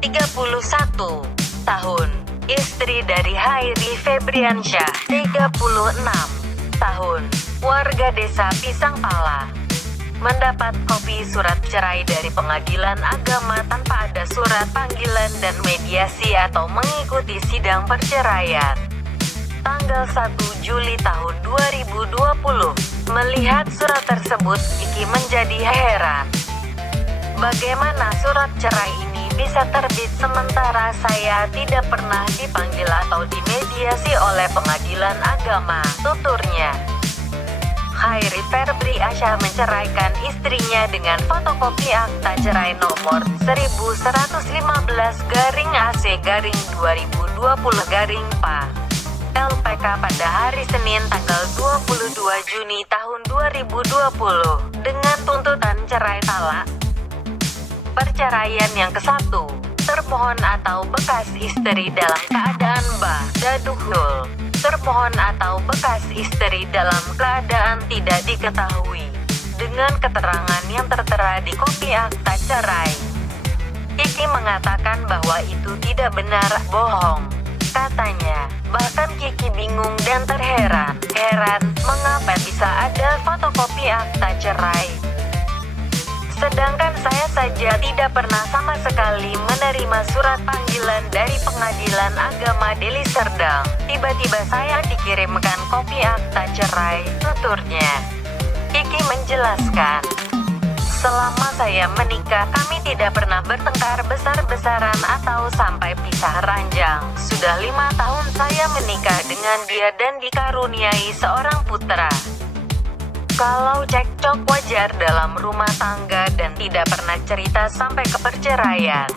31 tahun, istri dari Hairi Febriansyah, 36 tahun, warga desa Pisangpala, mendapat kopi surat cerai dari pengadilan agama tanpa ada surat panggilan dan mediasi atau mengikuti sidang perceraian. Tanggal 1 Juli tahun 2020, melihat surat tersebut, Kiki menjadi heran. Bagaimana surat cerai ini bisa terbit sementara saya tidak pernah dipanggil atau dimediasi oleh pengadilan agama, tuturnya. Hairi Febriansyah menceraikan istrinya dengan fotokopi akta cerai nomor 11-AC-2020-PA LPK pada hari Senin tanggal 22 Juni tahun 2020 dengan tuntutan cerai talak. Perceraian yang ke-1, termohon atau bekas istri dalam keadaan daduhul. Termohon atau bekas istri dalam keadaan tidak diketahui dengan keterangan yang tertera di kopi akta cerai. Kiki mengatakan bahwa itu tidak benar, bohong, katanya. Bahkan Kiki bingung dan heran mengapa bisa ada fotokopi akta cerai. Sedangkan saya saja tidak pernah sama sekali menerima surat panggilan dari pengadilan agama Deli Serdang. Tiba-tiba saya dikirimkan kopi akta cerai, tuturnya. Kiki menjelaskan, selama saya menikah kami tidak pernah bertengkar besar-besaran atau sampai pisah ranjang. Sudah 5 tahun saya menikah dengan dia dan dikaruniai seorang putra. Kalau cekcok wajar dalam rumah tangga dan tidak pernah cerita sampai ke perceraian.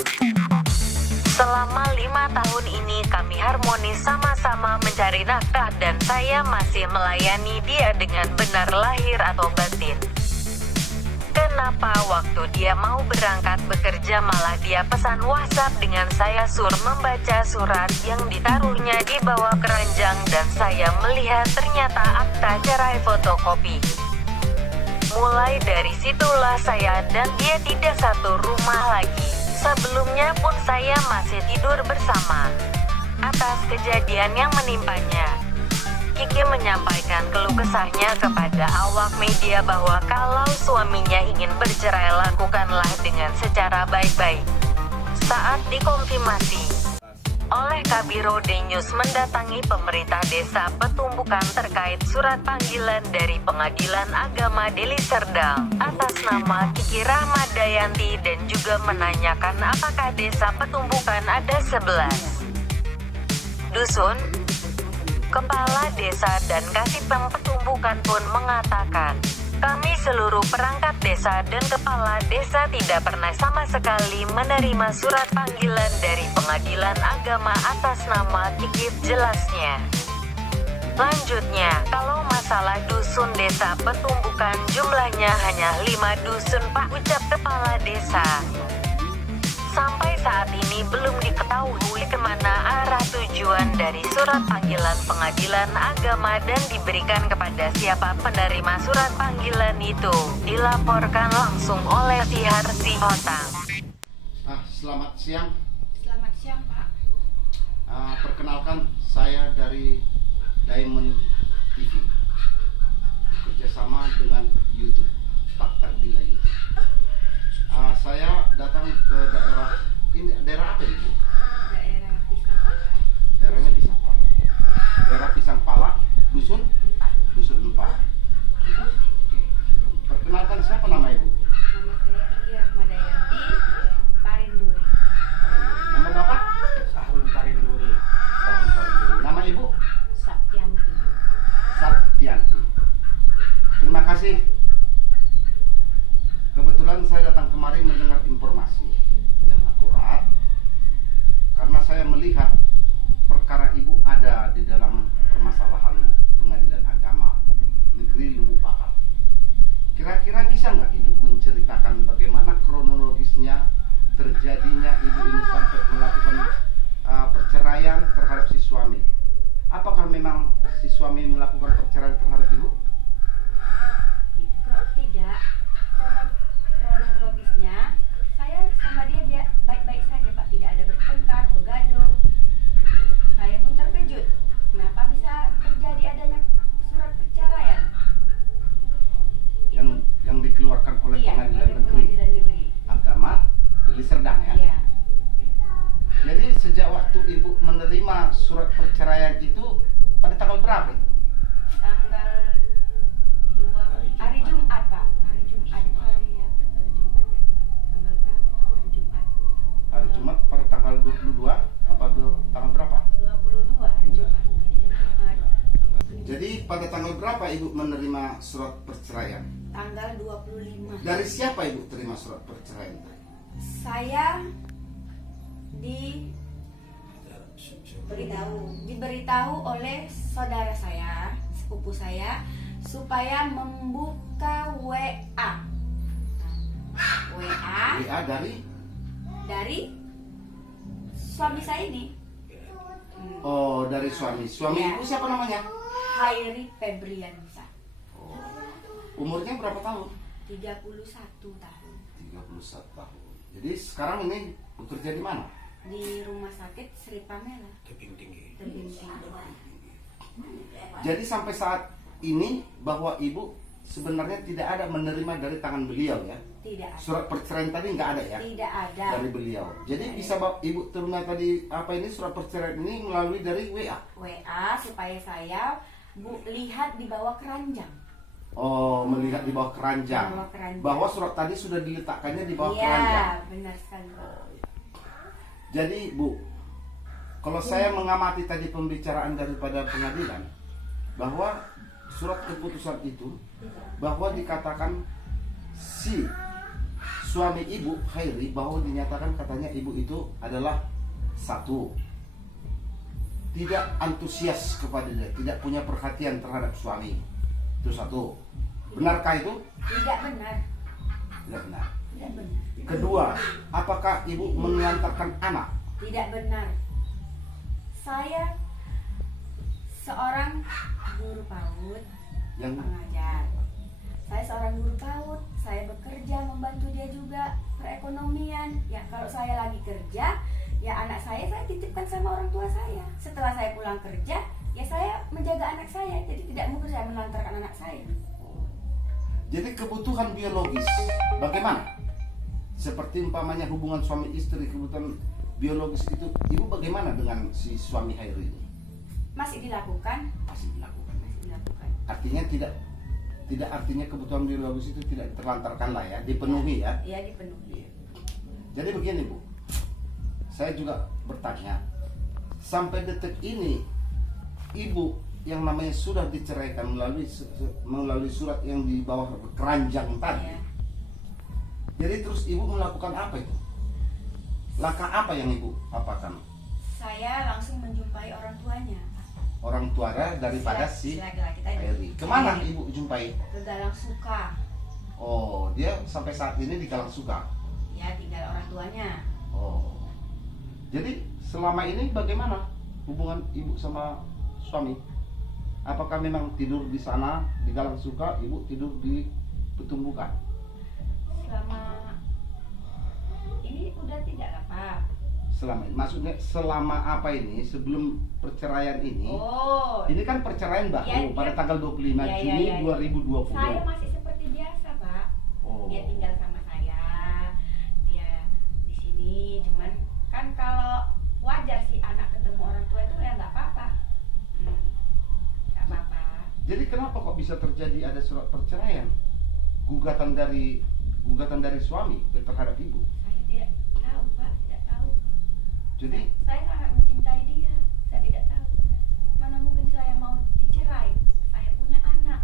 Selama 5 tahun ini kami harmonis sama-sama mencari nafkah dan saya masih melayani dia dengan benar lahir atau batin. Kenapa waktu dia mau berangkat bekerja malah dia pesan WhatsApp dengan saya suruh membaca surat yang ditaruhnya di bawah keranjang dan saya melihat ternyata akta cerai fotokopi. Mulai dari situlah saya dan dia tidak satu rumah lagi. Sebelumnya pun saya masih tidur bersama. Atas kejadian yang menimpanya, Kiki menyampaikan keluh kesahnya kepada awak media bahwa kalau suaminya ingin bercerai lakukanlah dengan secara baik-baik. Saat dikonfirmasi oleh Kabiro D-News mendatangi pemerintah desa Petumbukan terkait surat panggilan dari pengadilan agama Deli Serdang atas nama Kiki Rahmadayanti dan juga menanyakan apakah desa Petumbukan ada 11 dusun. Kepala desa dan Kasipem Petumbukan pun mengatakan, kami seluruh perangkat desa dan kepala desa tidak pernah sama sekali menerima surat panggilan dari pengadilan agama atas nama Kiki, jelasnya. Lanjutnya, kalau masalah dusun desa Petumbukan jumlahnya hanya 5 dusun Pak, ucap kepala desa. Sampai saat ini belum diketahui kemana arah tujuan dari surat panggilan pengadilan agama dan diberikan kepada siapa penerima surat panggilan itu, dilaporkan langsung oleh Sihar Sihotang. Selamat siang. Selamat siang, Pak. Perkenalkan, saya dari Diamond TV, bekerjasama dengan YouTube, Fakta Bila YouTube. Saya datang ke daerah ini, daerah apa Ibu? Daerah Pisangpala. Daerahnya Pisangpala. Daerah Pisangpala, dusun 4. 4. Oke. Perkenalkan, siapa nama Ibu? Nama saya Kiki Rahmadayanti, Parinduri. Nama Bapak? Sahrul Parinduri. Sahrul Parinduri. Nama Ibu? Saptianti. Saptianti. Terima kasih. Kebetulan saya datang kemari mendengar informasi yang aku sejak waktu ibu menerima surat perceraian itu pada tanggal berapa itu? Tanggal 2 hari Jumat, Pak. Hari Jumat itu hari ya, hari Jumat ya. Tanggal berapa? Hari Jumat. Hari Jumat pada tanggal 22 apa tanggal berapa? 22 hari Jumat. Hari Jumat. Jadi pada tanggal berapa ibu menerima surat perceraian? Tanggal 25. Dari siapa ibu terima surat perceraian? Saya diberitahu oleh saudara saya, sepupu saya, supaya membuka WA. WA Dari suami saya ini. Oh, dari suami. Suami Ya. ibu siapa namanya? Hairi Febriansa. Oh. Umurnya berapa tahun? 31 tahun. 31 tahun. Jadi sekarang ini bekerja di mana? Di rumah sakit Sri Pamela. Tebing tinggi. Tebing Tinggi. Jadi sampai saat ini bahwa ibu sebenarnya tidak ada menerima dari tangan beliau ya? Tidak ada. Surat perceraian tadi nggak ada ya? Tidak ada. Dari beliau. Jadi bisa ibu terima tadi apa ini surat perceraian ini melalui dari WA? WA supaya saya lihat di bawah keranjang. Oh, melihat di bawah keranjang. Bawah keranjang. Bahwa surat tadi sudah diletakkannya di bawah Iya, keranjang. benar sekali. Jadi Bu, kalau saya mengamati tadi pembicaraan daripada pengadilan, bahwa surat keputusan itu bahwa dikatakan si suami ibu Hairi, bahwa dinyatakan katanya ibu itu adalah satu, tidak antusias kepada dia, tidak punya perhatian terhadap suami. Itu satu. Benarkah itu? Tidak benar. Tidak benar. Tidak benar. Kedua, apakah ibu mengantarkan anak? Tidak benar. Saya seorang guru PAUD, Yang pengajar. Saya seorang guru PAUD. Saya bekerja membantu dia juga perekonomian. Ya kalau saya lagi kerja, ya anak saya titipkan sama orang tua saya. Setelah saya pulang kerja, ya saya menjaga anak saya. Jadi tidak mungkin saya melantarkan anak saya. Jadi kebutuhan biologis bagaimana? Seperti umpamanya hubungan suami istri, kebutuhan biologis itu ibu bagaimana dengan si suami Hairi ini? Masih dilakukan. Masih dilakukan. Masih dilakukan. Artinya tidak artinya kebutuhan biologis itu tidak terlantarkan lah ya, dipenuhi ya. Iya dipenuhi. Jadi begini Bu, saya juga bertanya, sampai detik ini ibu yang namanya sudah diceraikan melalui surat yang di bawah keranjang tadi. Iya. Jadi terus ibu melakukan apa itu? Langkah apa yang ibu apakan? Saya langsung menjumpai orang tuanya. Orang tuanya daripada si laki-laki tadi. Hairi. Kemana ibu jumpai? Ke Galang Suka. Oh, dia sampai saat ini di Galang Suka. Ya tinggal orang tuanya. Oh. Jadi selama ini bagaimana hubungan ibu sama suami? Apakah memang tidur di sana di Galang Suka, ibu tidur di Petumbukan? Selama ini udah tidak lah Pak. Selama ini, maksudnya selama apa ini sebelum perceraian ini? Oh, Ini kan perceraian baru Ya, pada dia- tanggal 25 Ya, Juni ya, ya. 2020. saya masih seperti biasa Pak. Oh. Dia tinggal sama saya. Dia di sini. Cuman kan kalau wajar sih anak ketemu orang tua itu ya nggak apa-apa. Nggak apa-apa. Jadi kenapa kok bisa terjadi ada surat perceraian? Gugatan dari suami terhadap ibu. Saya tidak tahu Pak, tidak tahu. Jadi Saya sangat mencintai dia. Saya tidak tahu. Mana mungkin saya mau dicerai. Saya punya anak.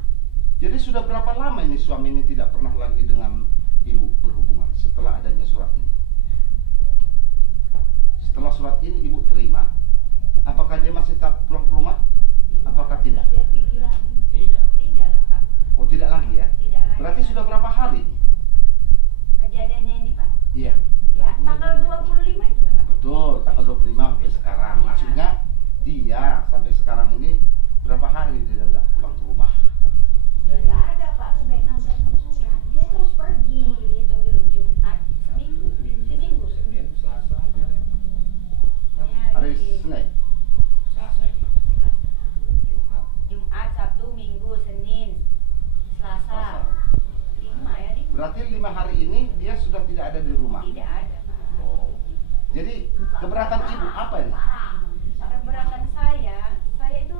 Jadi sudah berapa lama ini suami ini tidak pernah lagi dengan ibu berhubungan setelah adanya surat ini? Setelah surat ini ibu terima, apakah dia masih tetap pulang ke rumah? Apakah tidak? Dia pikiran. Tidak. Tidak lah Pak. Oh tidak lagi ya? Tidak lagi. Berarti sudah berapa hari? Kejadiannya ini Pak. Iya. Ya, tanggal 25 itu lah Pak. Betul, tanggal 25 sampai sekarang. Iya. Maksudnya dia sampai sekarang ini berapa hari dia nggak pulang ke rumah? Nggak ada Pak, sudah ngantarkan surat. Dia terus pergi. Dihitung dulu Jumat, Seminggu, seminggu. Senin, Selasa aja. Hari Senin. Selasa ini. Jumat. Jumat, Sabtu, Minggu, Senin, Selasa. 5 ya, 5. Berarti 5 hari ini dia sudah tidak ada di rumah. Tidak ada Pak. Oh. Jadi keberatan ibu apa ini? Keberatan saya itu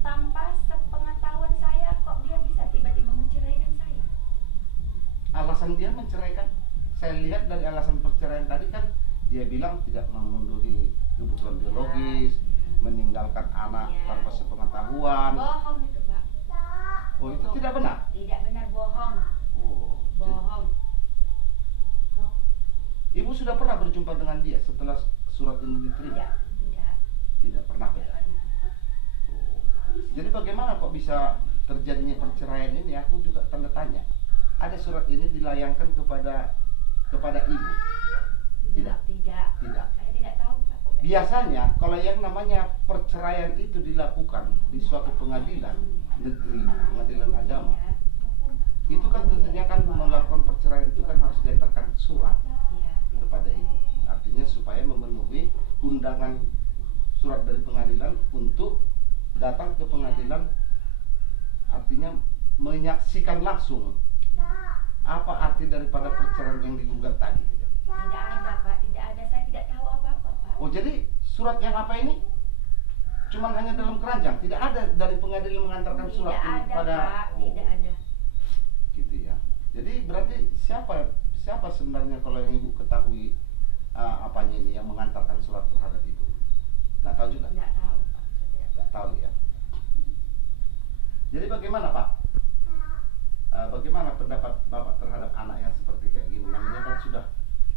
tanpa sepengetahuan saya kok dia bisa tiba-tiba menceraikan saya. Alasan dia menceraikan, saya lihat dari alasan perceraian tadi kan dia bilang tidak memenuhi kebutuhan biologis, meninggalkan anak Ya. tanpa sepengetahuan. Bohong itu, Pak. Oh, itu tidak benar. Tidak benar, bohong. Oh, jadi Bohong. ibu sudah pernah berjumpa dengan dia setelah surat ini diterima? Tidak. Tidak pernah ya. Oh. Jadi bagaimana kok bisa terjadinya perceraian ini? Aku juga tanda tanya. Ada surat ini dilayangkan kepada ibu? Tidak. Tidak. Tidak. Saya tidak tahu, Pak. Tidak. Biasanya kalau yang namanya perceraian itu dilakukan di suatu pengadilan negeri, pengadilan agama, Ya. itu kan tentunya kan melakukan perceraian itu kan harus diantarkan surat Ya. kepada ibu. Artinya supaya memenuhi undangan surat dari pengadilan untuk datang ke pengadilan, artinya menyaksikan langsung apa arti daripada perceraian yang digugat tadi. Tidak ada, Pak. Tidak ada. Saya tidak tahu apa-apa, Pak. Oh, jadi surat yang apa ini? Cuman hanya dalam keranjang, tidak ada dari pengadilan mengantarkan surat Tidak ini ada, pada. Pak. Oh, Tidak ada. gitu ya. Jadi berarti siapa sebenarnya kalau yang ibu ketahui apanya ini yang mengantarkan surat terhadap ibu? Nggak tahu juga. Tidak tahu, Pak. Saya tidak Nggak tahu ya. Jadi bagaimana Pak? Bagaimana pendapat Bapak terhadap anak yang seperti kayak gini? Namanya kan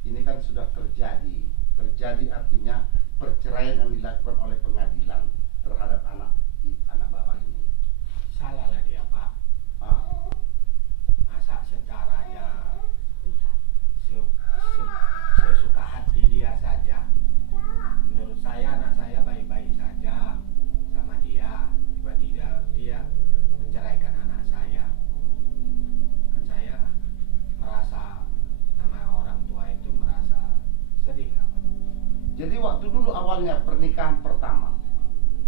ini kan sudah terjadi artinya perceraian yang dilakukan oleh pengadilan terhadap anak Bapak ini. Salah lah dia, Pak. Ah, Masa secara aja lihat. sesuka hati dia saja. Menurut saya anak saya baik-baik saja sama dia. Tiba-tiba dia menceraikan anak saya. Kan saya merasa, nama orang tua itu merasa sedih lah, Pak. jadi waktu dulu awalnya pernikahan pertama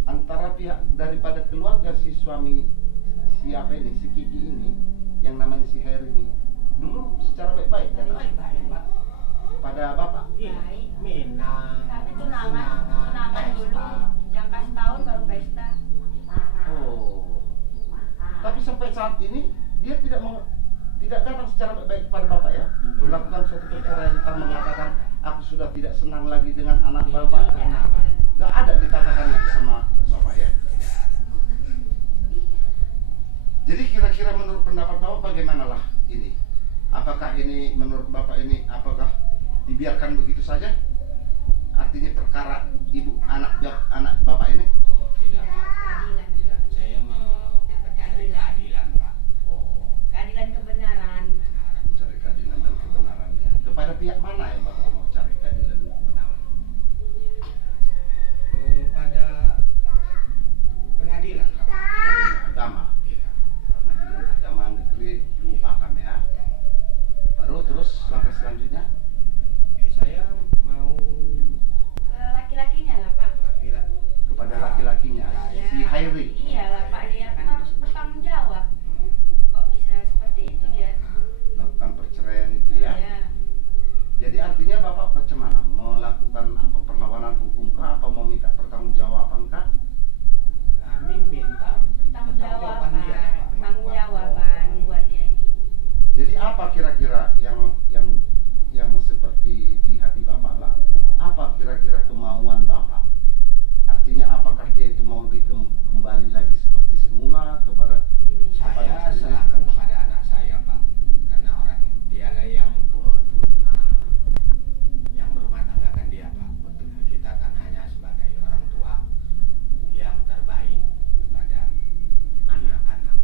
antara pihak daripada keluarga si suami siapa ini, si Kiki ini, yang namanya si Heri ini, dulu secara baik-baik kan Baik-baik, Pak. pada Bapak. Iya, Baik. Minang, Kami tunangan dulu. Jangka setahun baru pesta. Oh. Tapi sampai saat ini dia tidak datang secara baik-baik kepada Bapak ya. Melakukan suatu perceraian tentang mengatakan aku sudah tidak senang lagi dengan anak Bapak. Tidak ada. Nggak ada dikatakan itu sama Bapak ya. Jadi kira-kira menurut pendapat Bapak bagaimana lah ini? Apakah ini menurut Bapak ini apakah dibiarkan begitu saja? Artinya perkara anak Bapak ini? Oh, tidak, Pak. Keadilan. Ya, saya mau Dapat cari keadilan. keadilan, Pak. Oh, Keadilan kebenaran. mencari keadilan dan kebenarannya. Kepada pihak mana yang Bapak mau cari keadilan dan kebenaran? Kepada pengadilan, Pak. Pengadilan agama, Iya. pengadilan agama negeri diupakan ya. Baru terus langkah selanjutnya? Saya mau Ke laki-lakinya lah, Pak. laki-laki. Kepada laki-lakinya, Ya. si Hairi. Iya lah, Pak. Dia kan harus bertanggung jawab. Kok bisa seperti itu dia? Melakukan perceraian itu ya. Ya. Jadi artinya Bapak bagaimana? Melakukan apa perlawanan hukum kah? Apa mau minta pertanggungjawaban kah? Kami minta Pertanggungjawaban. dia, Pak. Pertanggungjawaban membuat dia ini. Jadi apa kira-kira yang seperti di hati Bapak lah? Apa kira-kira kemauan Bapak? Artinya apakah dia itu mau kembali lagi seperti semula kepada Saya istrinya? serahkan kepada anak saya, Pak. Karena orang dialah yang berumah tanggakan dia, Pak. Kita kan hanya sebagai orang tua yang terbaik kepada anak-anak.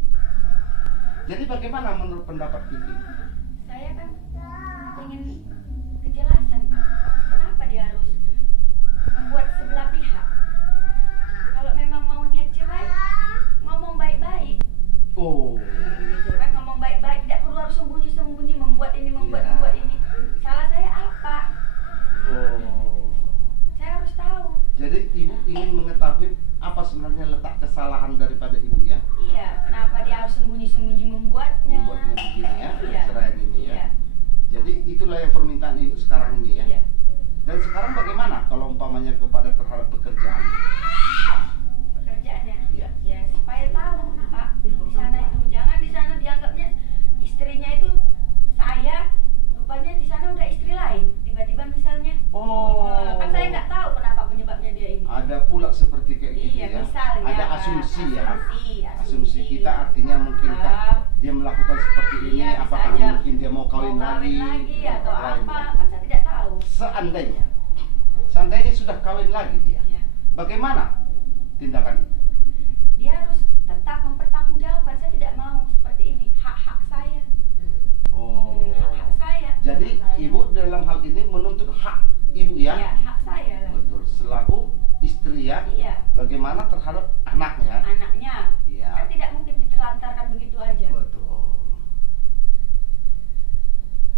Jadi bagaimana menurut pendapat Kiki? Saya kan ingin kejelasan, kenapa dia harus membuat sebelah pihak. Kalau memang mau niat cerai, ngomong baik-baik. Oh, Gitu kan, ngomong baik-baik, tidak perlu harus sembunyi-sembunyi membuat ini, membuat ini. Salah saya apa? oh. Saya harus tahu. Jadi ibu ingin mengetahui apa sebenarnya letak kesalahan daripada ibu ya? Iya, kenapa dia harus sembunyi-sembunyi membuatnya? Membuatnya begini ya, Iya. perceraian ini ya. Iya. Jadi itulah yang permintaan ibu sekarang ini ya. Iya. Dan sekarang bagaimana kalau umpamanya kepada terhadap pekerjaan? Pekerjaannya Iya. ya supaya tahu Pak di sana itu, jangan di sana dianggapnya istrinya itu saya, rupanya di sana udah istri lain tiba-tiba misalnya. Oh, Kan saya nggak tahu kenapa penyebabnya dia ini. ada pula seperti kayak gitu Iya, ya. misalnya, Ada Pak. asumsi ya. Asumsi. Asumsi kita artinya mungkinkah dia melakukan seperti ini, Iya, bisa apakah aja. mungkin dia mau kawin lagi atau orang apa, lain, kan saya tidak tahu. ya. Seandainya sudah kawin lagi dia, Ya. bagaimana tindakan ibu? Dia harus tetap mempertanggungjawabkan. Saya tidak mau seperti ini. Hak-hak saya. Oh, Hak-hak saya. jadi ibu dalam hal ini menuntut hak ibu ya? Iya, hak saya lah. Betul, selaku istri ya. Iya. Bagaimana terhadap anaknya? Anaknya Iya. kan tidak mungkin ditelantarkan begitu aja. Betul.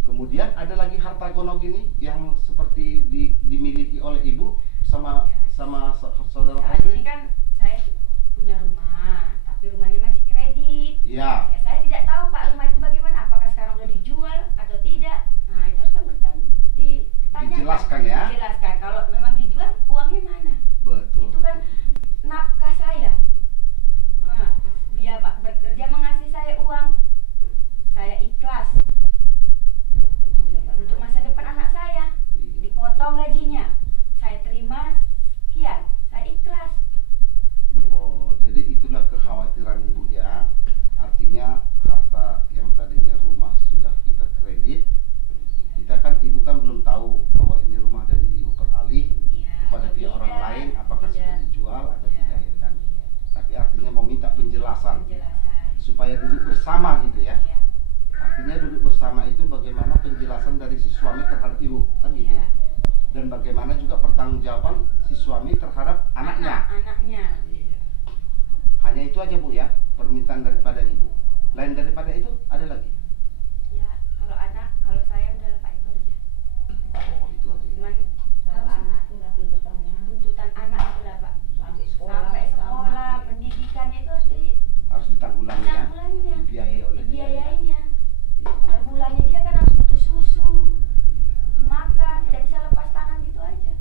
Kemudian ada lagi harta gono gini yang seperti dimiliki oleh ibu sama saudara Saat ini Hairi. kan saya punya rumah, tapi rumahnya masih kredit. Ya. Ya saya tidak tahu Pak rumah itu bagaimana, apakah sekarang udah dijual atau tidak. Nah itu harus kan ditanyakan. Dijelaskan ya. Dijelaskan kalau memang dijual uangnya mana. Betul. Itu kan nafkah saya. Nah, dia Pak bekerja mengasih saya uang, saya ikhlas untuk masa depan anak saya. Dipotong gajinya, saya terima sekian, saya ikhlas. Oh, jadi itulah kekhawatiran ibu ya. Artinya harta yang tadinya rumah sudah kita kredit, kita kan ibu kan belum tahu bahwa ini rumah dari beralih Iya, kepada atau pihak orang tidak, lain, apakah tidak. sudah dijual atau Iya. tidak ya kan. Tapi artinya meminta penjelasan Penjelasan. supaya duduk bersama gitu ya. Iya. Artinya duduk bersama itu bagaimana penjelasan dari si suami terhadap ibu kan gitu. Iya. Dan bagaimana juga pertanggungjawaban si suami terhadap anaknya. Anaknya. Iya. Hanya itu aja Bu ya, permintaan daripada ibu. Lain daripada itu ada lagi? Ya, kalau saya udah Pak itu aja. Oh, itu aja. Cuman harus tuntutan anak itu lah Pak. Sampai sekolah, pendidikannya itu Harus ditanggulangi ya. ditanggulanginya, Dibiayai oleh dia. biayainya. Iya. Per bulannya dia kan harus butuh susu, Iya. butuh makan, tidak bisa lepas tangan gitu aja.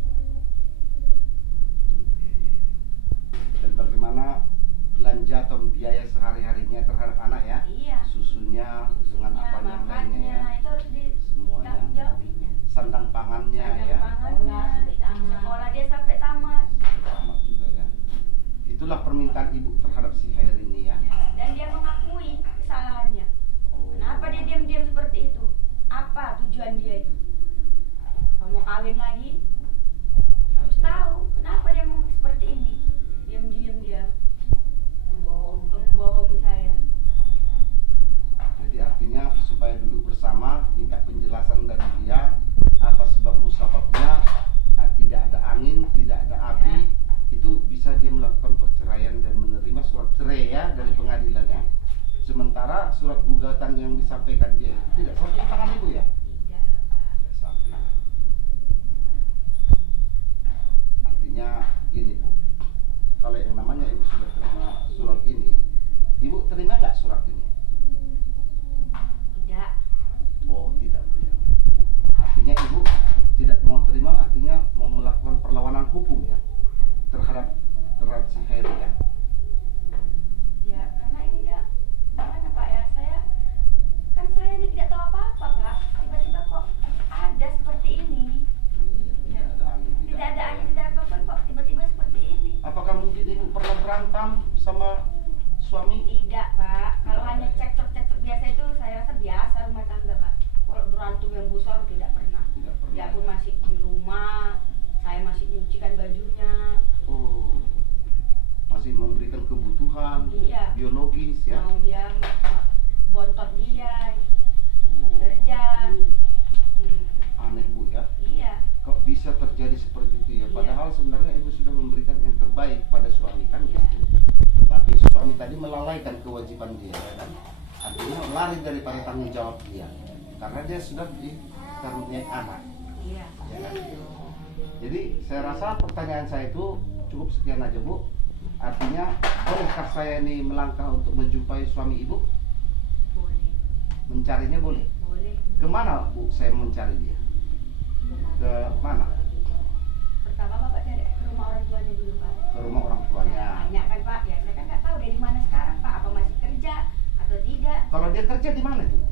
Dan bagaimana belanja atau biaya sehari-harinya terhadap anak ya? Iya. Susunya dengan Susunya, apa yang lainnya ya? makannya, itu harus Semuanya. ditanggung jawabinya. Sandang pangannya ya. Sekolah dia sampai tamat. Tamat juga ya. Itulah permintaan ibu terhadap si Hairi ini ya. Dan dia mengakui kesalahannya. Oh. Kenapa dia diam-diam seperti itu? Apa tujuan dia itu? Kalau mau kawin lagi, harus tahu kenapa dia mau seperti ini. Diam-diam dia membohongi saya. Jadi artinya supaya duduk bersama, minta penjelasan dari dia apa sebab musababnya. Nah, tidak ada angin, tidak ada api, itu bisa dia melakukan perceraian dan menerima surat cerai ya dari pengadilan ya. Sementara surat gugatan yang disampaikan dia itu tidak sampai ke tangan ibu ya. Tidak lah Pak. Tidak sampai. Artinya gini Bu, kalau yang namanya ibu sudah terima surat ini, ibu terima nggak surat ini? Tidak. Oh tidak Bu ya. Artinya ibu tidak mau terima, artinya mau melakukan perlawanan hukum ya terhadap si Hairi ya. Ya karena ini dia gimana Pak ya, saya ini tidak tahu apa-apa Pak. Tiba-tiba kok ada seperti ini. Tidak ada angin, Tidak ada angin, tidak ada apa-apa kok tiba-tiba seperti ini. Apakah mungkin ibu pernah berantem sama suami? Tidak Pak, kalau hanya cekcok-cekcok biasa itu saya rasa biasa rumah tangga Pak. Kalau berantem yang besar tidak pernah. Tidak pernah. Dia pun masih di rumah, saya masih nyucikan bajunya. Oh, masih memberikan kebutuhan Iya. biologis ya. Mau dia bontot dia Oh, kerja. aneh Bu ya. Iya. Kok bisa terjadi seperti itu ya? Iya. Padahal sebenarnya ibu sudah memberikan yang terbaik pada suami kan Iya. gitu. Tetapi suami tadi melalaikan kewajiban dia ya kan. Artinya lari daripada tanggung jawab dia. Karena dia sudah dikaruniai anak. Iya. Ya kan? Jadi saya rasa pertanyaan saya itu cukup sekian aja Bu. Artinya bolehkah saya ini melangkah untuk menjumpai suami ibu? Boleh. Mencarinya boleh. Boleh. Kemana Bu saya mencari dia? Ke mana? dia kerja di mana itu?